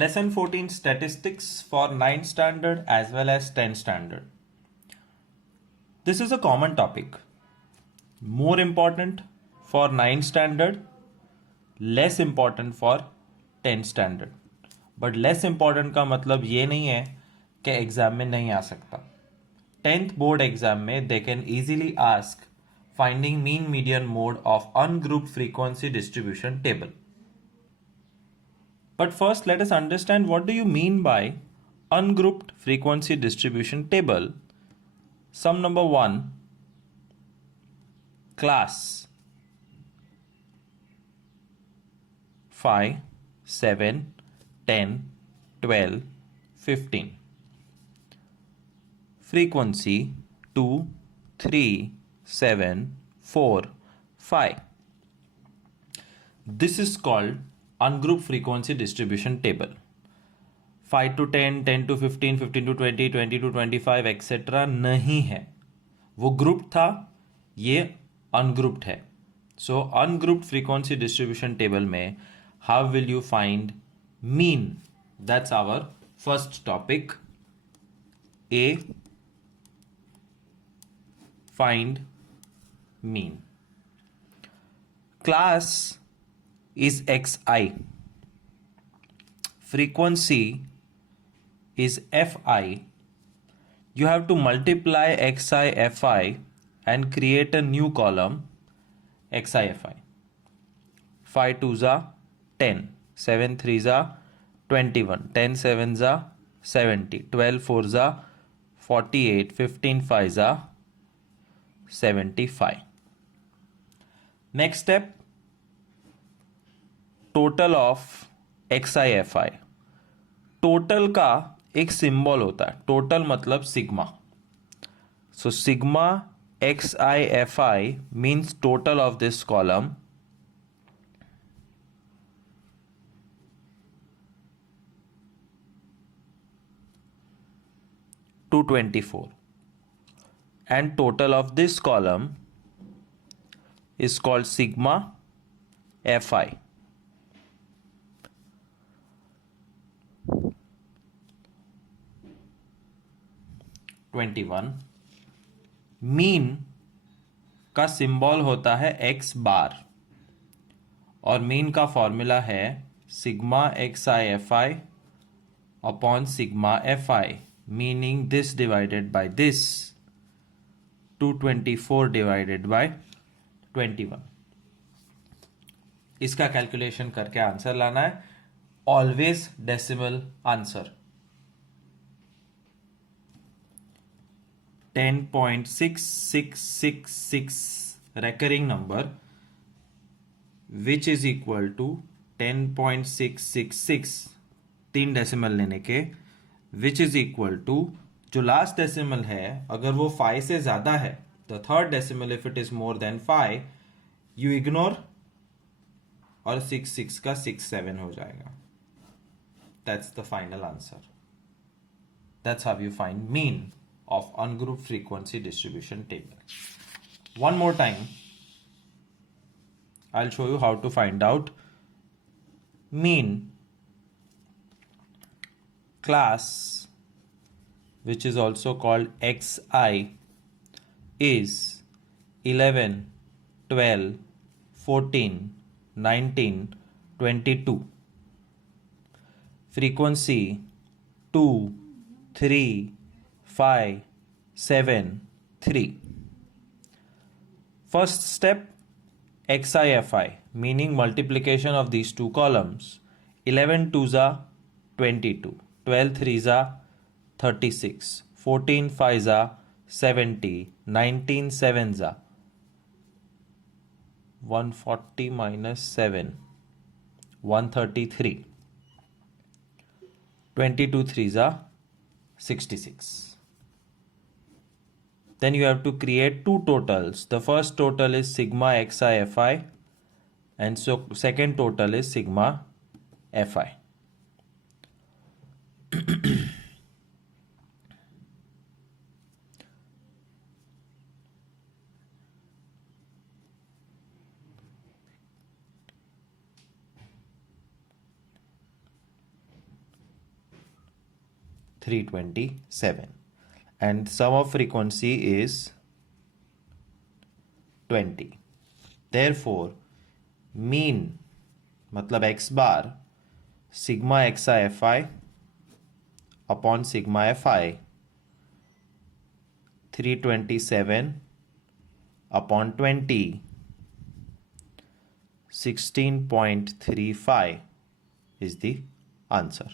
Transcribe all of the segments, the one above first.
Lesson 14 Statistics for 9th standard as well as 10th standard. This is a common topic. More important for 9th standard, less important for 10th standard. But less important का मतलब ये नहीं है कि exam में नहीं आ सकता. 10th board exam में they can easily ask finding mean median mode of ungrouped frequency distribution table. But first, let us understand what do you mean by ungrouped frequency distribution table. Sum number 1, class 5, 7, 10, 12, 15. Frequency 2, 3, 7, 4, 5. This is called ungrouped frequency distribution table. 5 to 10, 10 to 15, 15 to 20, 20 to 25 etc. नहीं है. वो group था, ये ungrouped है. So ungrouped frequency distribution table में how will you find mean? That's our first topic. A, find mean. Class is xi, frequency is fi. You have to multiply xi fi and create a new column xi fi. 5 2s are 10, 7 3s are 21, 10 7s are 70, 12 4s are 48, 15 5s are 75. Next step, total of XIFI. Total का एक symbol होता है, total मतलब sigma. So sigma XIFI means total of this column to 24. And total of this column is called sigma fi. Mean का symbol होता है x बार और mean का फॉर्मूला है sigma XIFI upon sigma fi, meaning this divided by this. 224 divided by 21. इसका calculation करके answer लाना है. Always decimal answer. 10.6666 recurring number which is equal to 10.666 तीन डेसिमल लेने के which is equal to जो लास्ट डेसिमल है अगर वो 5 से ज्यादा है, the third decimal if it is more than 5 you ignore और 6 का 6 7 हो जाएगा. That's the final answer. That's how you find mean of ungrouped frequency distribution table. One more time I will show you how to find out mean. Class which is also called xi is 11, 12, 14, 19, 22. Frequency 2, 3, 5, 7, 3. First step, XIFI, meaning multiplication of these two columns. 11 2s are 22, 12 3s are 36, 14 5s are 70, 19 7s are 140 minus 7, 133, 22 3s are 66. Then you have to create two totals. The first total is sigma XIFI and so second total is sigma fi. 327, and sum of frequency is 20. Therefore mean मतलब x bar sigma xi fi upon sigma fi 327 upon 20 16.35 is the answer.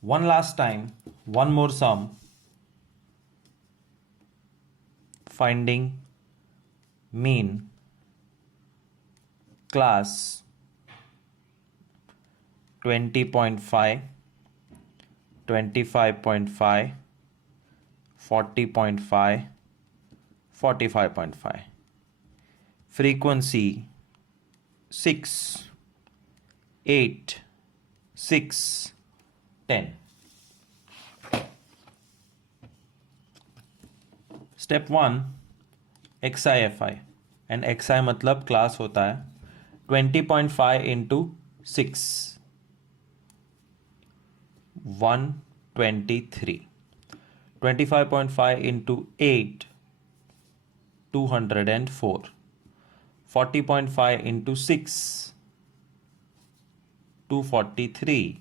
One last time, one more sum. Finding mean class 20.5, 25.5, 40.5, 45.5. Frequency 6, 8, 6, 10. Step 1 XIFI, and XI मतलब class होता है 20.5 into 6 123, 25.5 into 8 204, 40.5 into 6 243,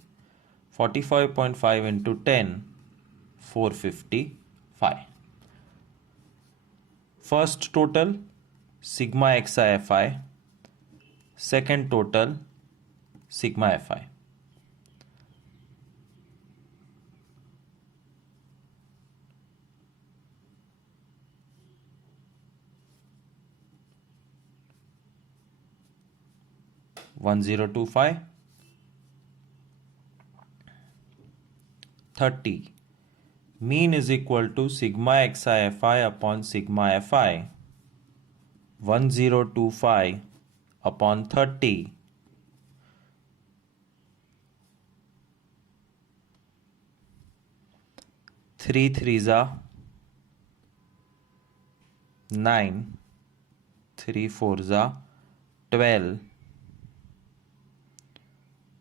45.5 into 10 455. First total sigma xi fi, second total sigma fi. One 1025 30. Mean is equal to sigma xi fi upon sigma fi. 1025 upon 30 3 3s are 9, 3 4s are 12,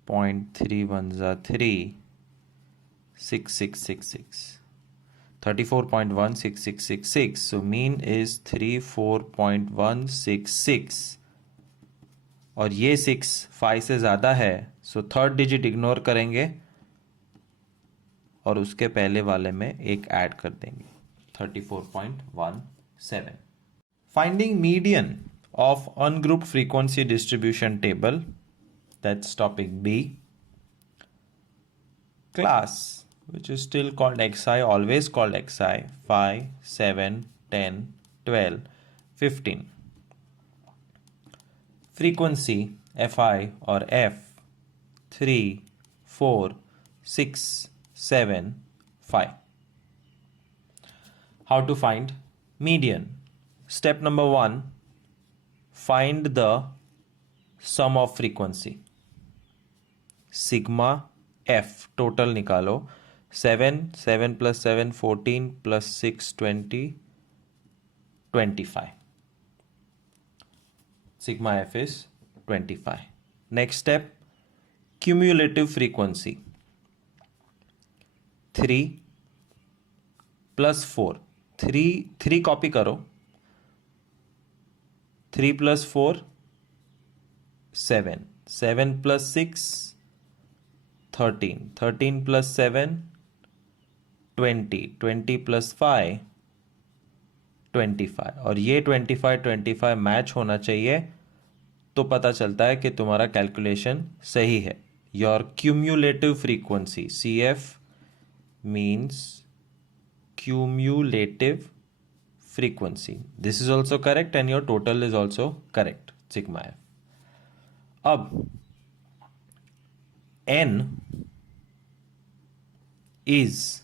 0.31s are 3, 6666, 34.16666. So mean is 34.166 और ये 6 5 से ज़्यादा है, so third digit ignore करेंगे और उसके पहले वाले में एक ऐड कर देंगे 34.17. Finding median of ungrouped frequency distribution table, that's topic B. Class, which is still called xi, always called xi, 5, 7, 10, 12, 15. Frequency fi or f 3, 4, 6, 7, 5. How to find median? Step number 1, find the sum of frequency. Sigma f total निकालो, 7 7 plus 7 14 plus 6 20 25. Sigma f is 25. Next step, cumulative frequency 3 plus 4. 3 copy करो, 3 plus 4 7, 7 plus 6 13, 13 plus 7 20, 20 plus 5 25. और ये 25 match होना चाहिए, तो पता चलता है कि तुम्हारा कैलकुलेशन सही है. Your cumulative frequency CF means cumulative frequency. This is also correct and your total is also correct, sigma f. अब n is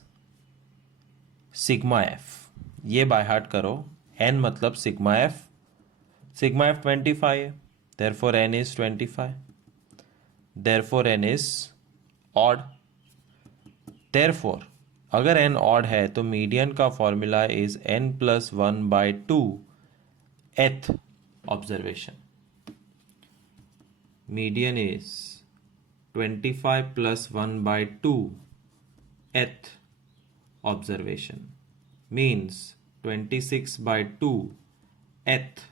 sigma f. ये बाय हार्ट करो, n मतलब sigma f. sigma f 25 है, therefore n is 25. therefore n is odd. therefore अगर n odd है तो median का formula is n plus 1/2 th observation. median is 25 plus 1 by 2 th observation, means 26 by 2 th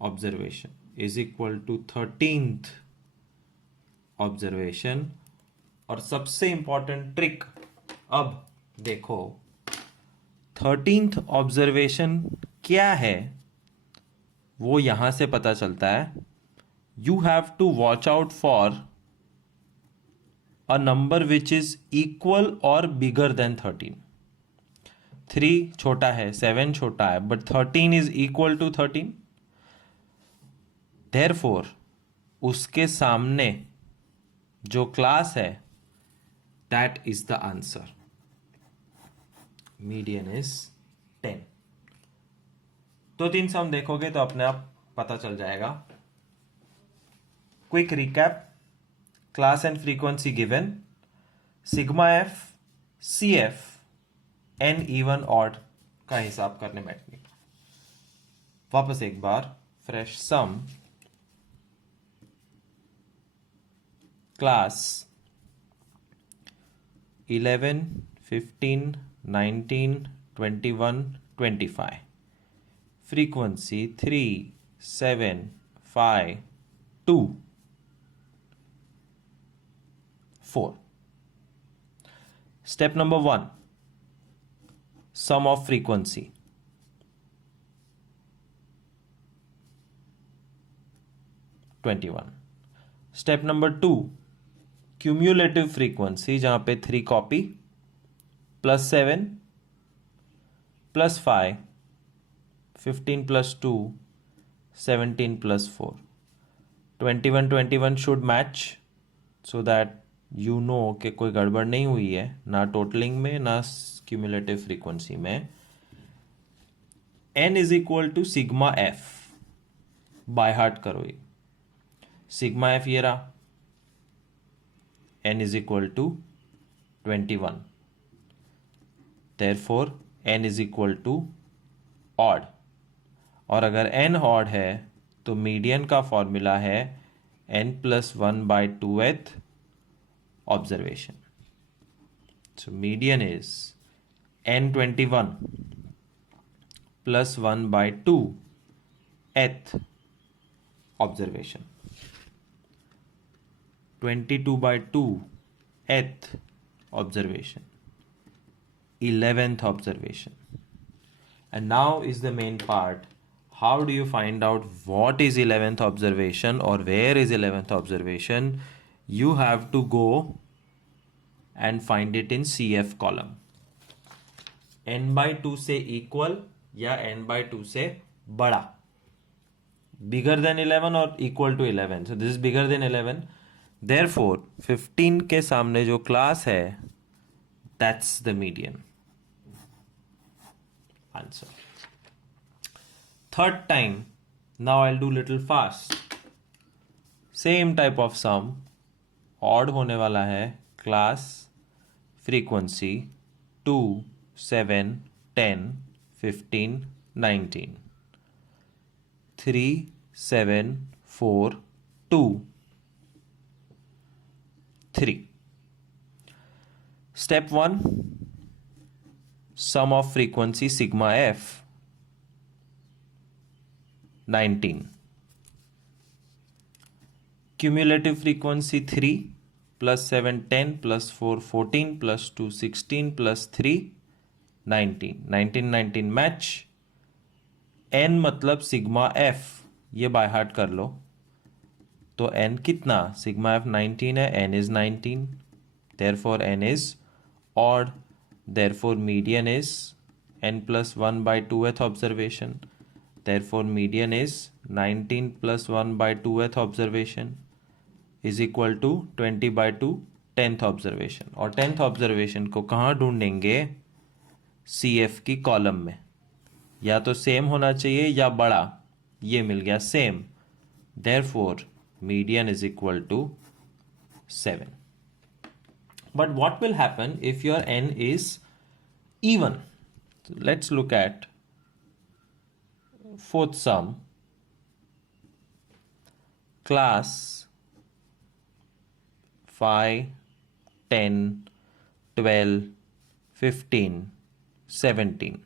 observation is equal to 13th observation. और सबसे important trick, अब देखो 13th observation क्या है वो यहां से पता चलता है. You have to watch out for a number which is equal और बिगर देन 13. 3 छोटा है, 7 छोटा है, but 13 is equal to 13. Therefore उसके सामने जो क्लास है that is the answer. Median is 10. तो 3 सम देखोगे तो अपने आप पता चल जाएगा. Quick recap, class and frequency given, sigma F, C F, N even odd का हिसाब करने बैठने. वापस एक बार fresh sum, class 11, 15, 19, 21, 25, frequency 3, 7, 5, 2, 4. Step number 1, sum of frequency. 21. Step number 2, cumulative frequency, जहाँ पे 3 copy, plus 7 plus 5, 15 plus 2, 17 plus 4. 21 should match so that you know कि कोई गड़बड़ नहीं हुई है ना टोटलिंग में ना क्यूमुलेटिव फ्रीक्वेंसी में. n is equal to sigma F, by heart करो ये. सिग्मा एफ ये रहा, n is equal to 21. Therefore n is equal to odd. और अगर n ऑड है तो मीडियन का फॉर्मूला है n plus 1 by 2th observation. So median is n21 plus 1 by 2th observation. 22 by 2th observation, 11th observation. And now is the main part. How do you find out what is 11th observation or where is 11th observation? You have to go and find it in CF column. n by 2 से equal या n by 2 से बड़ा. Bigger than 11 or equal to 11. So this is bigger than 11. Therefore 15 के सामने जो class है that's the median answer. Third time, now I'll do little fast. Same type of sum, odd होने वाला है. Class, frequency 2, 7, 10, 15, 19, 3, 7, 4, 2, 3. Step 1, sum of frequency sigma f 19. Cumulative frequency 3 plus 7 10 plus 4 14 plus 2 16 plus 3 19. 19 19 match. n मतलब sigma f, ये by heart कर लो. तो n कितना, sigma f 19 है, n is 19. Therefore n is odd. Therefore median is n plus 1 by 2th observation. Therefore median is 19 plus 1 by 2th observation is equal to 20 by 2 10th observation. और 10th observation को कहाँ ढूंढेंगे? CF की column में. या तो same होना चाहिए या बड़ा. ये मिल गया same. Therefore median is equal to 7. But what will happen if your n is even? So let's look at fourth sum, class 5, 10, 12, 15, 17.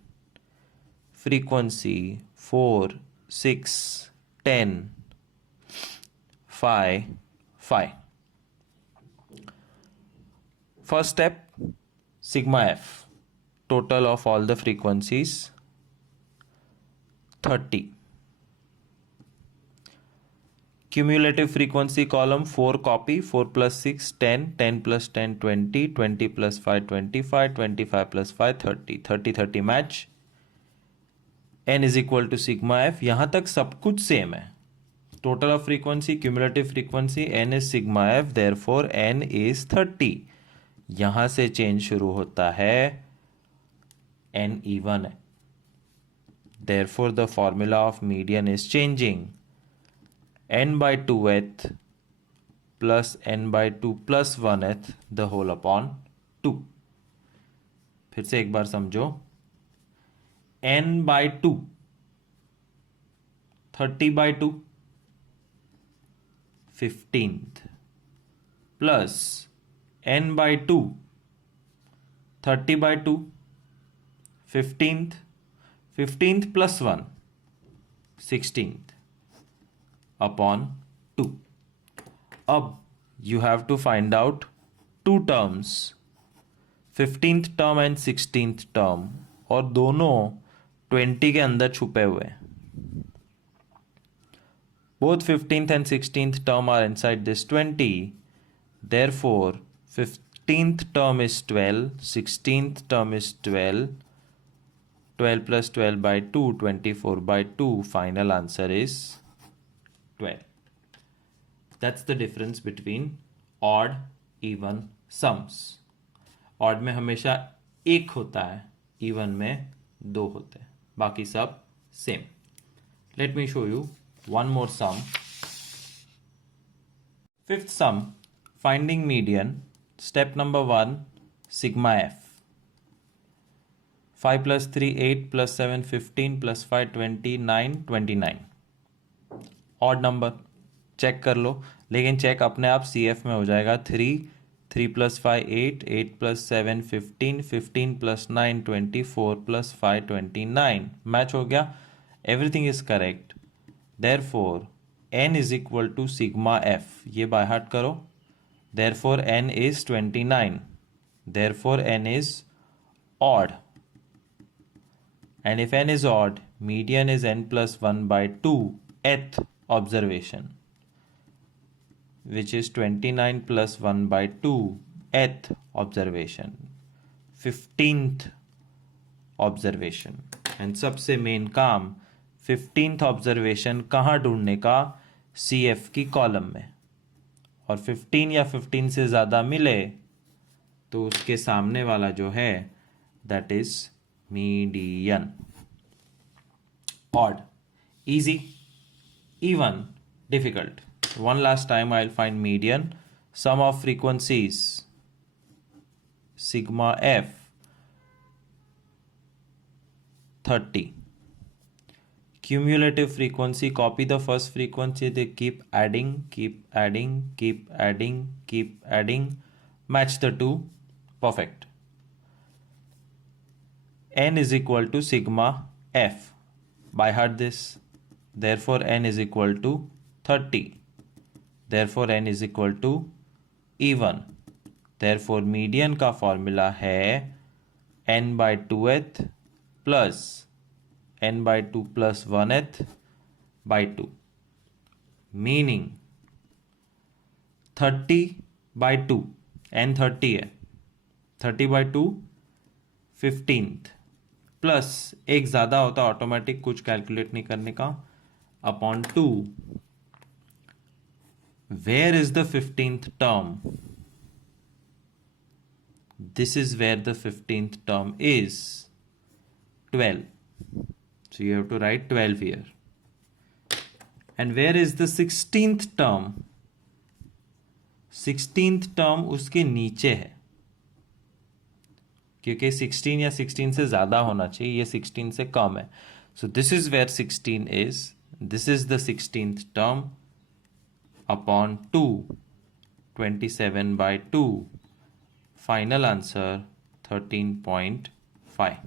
Frequency 4, 6, 10, 5, 5. First step, sigma f. Total of all the frequencies 30. Cumulative frequency column 4 copy, 4 plus 6 10, 10 plus 10 20, 20 plus 5 25, 25 plus 5 30, 30 30 match. n is equal to sigma f. यहाँ तक सब कुछ same है. Total of frequency, cumulative frequency, n is sigma f, therefore n is 30. यहाँ से change शुरू होता है, n even है. Therefore the formula of median is changing. n by 2th plus n by 2 plus 1th the whole upon 2. फिर से एक बार समझो. n by 2, 30 by 2, 15th plus n by 2, 30 by 2, 15th, 15th plus 1, 16th upon 2. अब you have to find out two terms, 15th term and 16th term, और दोनों 20 के अंदर छुपे हुए हैं. Both 15th and 16th term are inside this 20. Therefore 15th term is 12, 16th term is 12, 12 plus 12 by 2, 24 by 2. Final answer is 12. That's the difference between odd even sums. Odd में हमेशा एक होता है, even में दो होते हैं, बाकी सब same. Let me show you one more sum. Fifth sum, finding median. Step number 1, sigma f. 5 plus 3 8 plus 7 15 plus 5 29 29. Odd number check कर लो, लेकिन चेक अपने आप CF में हो जाएगा. 3 plus 5 8, 8 plus 7 15, 15 plus 9 24 plus 5 29. Match हो गया. Everything is correct. Therefore n is equal to sigma f. ये बाय हार्ट करो. Therefore n is 29. Therefore n is odd. And if n is odd, median is n plus 1 by 2th observation, which is 29 plus 1 by 2th observation, 15th observation. And सबसे main काम 15th observation कहाँ ढूंढने का? CF की column में. और 15 या 15 से ज़्यादा मिले तो उसके सामने वाला जो है that is median. Odd, easy, even, difficult. One last time I'll find median. Sum of frequencies sigma f 30. Cumulative frequency, copy the first frequency, they keep adding, keep adding, keep adding, keep adding, match the two, perfect. N is equal to sigma f. By heart this. Therefore n is equal to 30. Therefore n is equal to even. Therefore median का formula है n by 2th plus n by 2 plus 1th by 2. Meaning 30 by 2, n 30 है, 30 by 2 15th plus एक ज़्यादा होता automatic, कुछ calculate नहीं करने का, upon 2. Where is the 15th term? This is where the 15th term is 12. So you have to write 12 here. And where is the 16th term? 16th term उसके नीचे है, क्योंकि 16 या 16 से ज़्यादा होना चाहिए, ये 16 से कम है. So this is where 16 is. This is the 16th term upon 2. 27/2. Final answer 13.5.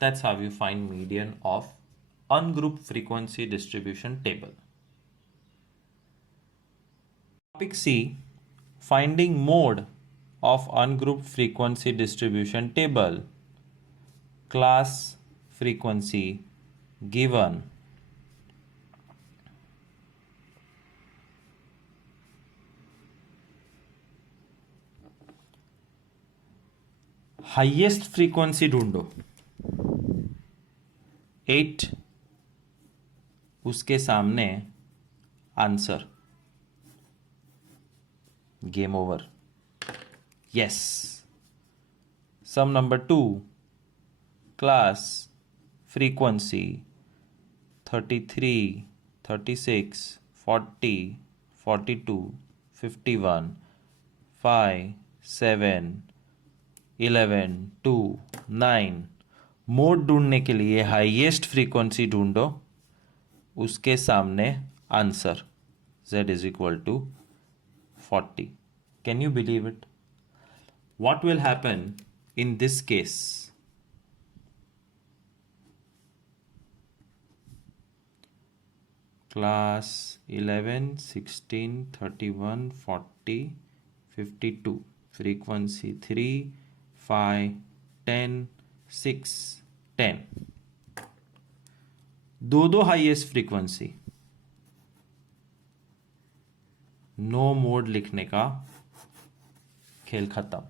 That's how you find median of ungrouped frequency distribution table. Topic C, finding mode of ungrouped frequency distribution table. Class frequency given. Highest frequency ढूंढो 8, उसके सामने answer, game over. Yes. सम number 2, class frequency 33, 36, 40, 42, 51, 5, 7, 11, 2, 9. Mode ढूंढने के लिए highest frequency ढूंढो, उसके सामने answer z is equal to 40. Can you believe it? What will happen in this case? Class 11, 16, 31, 40, 52. Frequency 3, 5, 10, 6, 10. दो हाईएस्ट फ्रीक्वेंसी, नो मोड लिखने का खेल खत्म.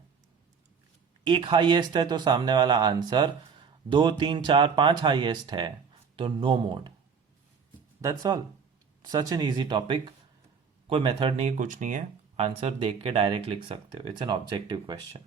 एक हाईएस्ट है तो सामने वाला आंसर, 2, 3, 4, 5 हाईएस्ट है तो no mode. That's all. Such an easy topic. कोई मेथड नहीं, कुछ नहीं है. आंसर देख के डायरेक्ट लिख सकते हो. It's an objective question.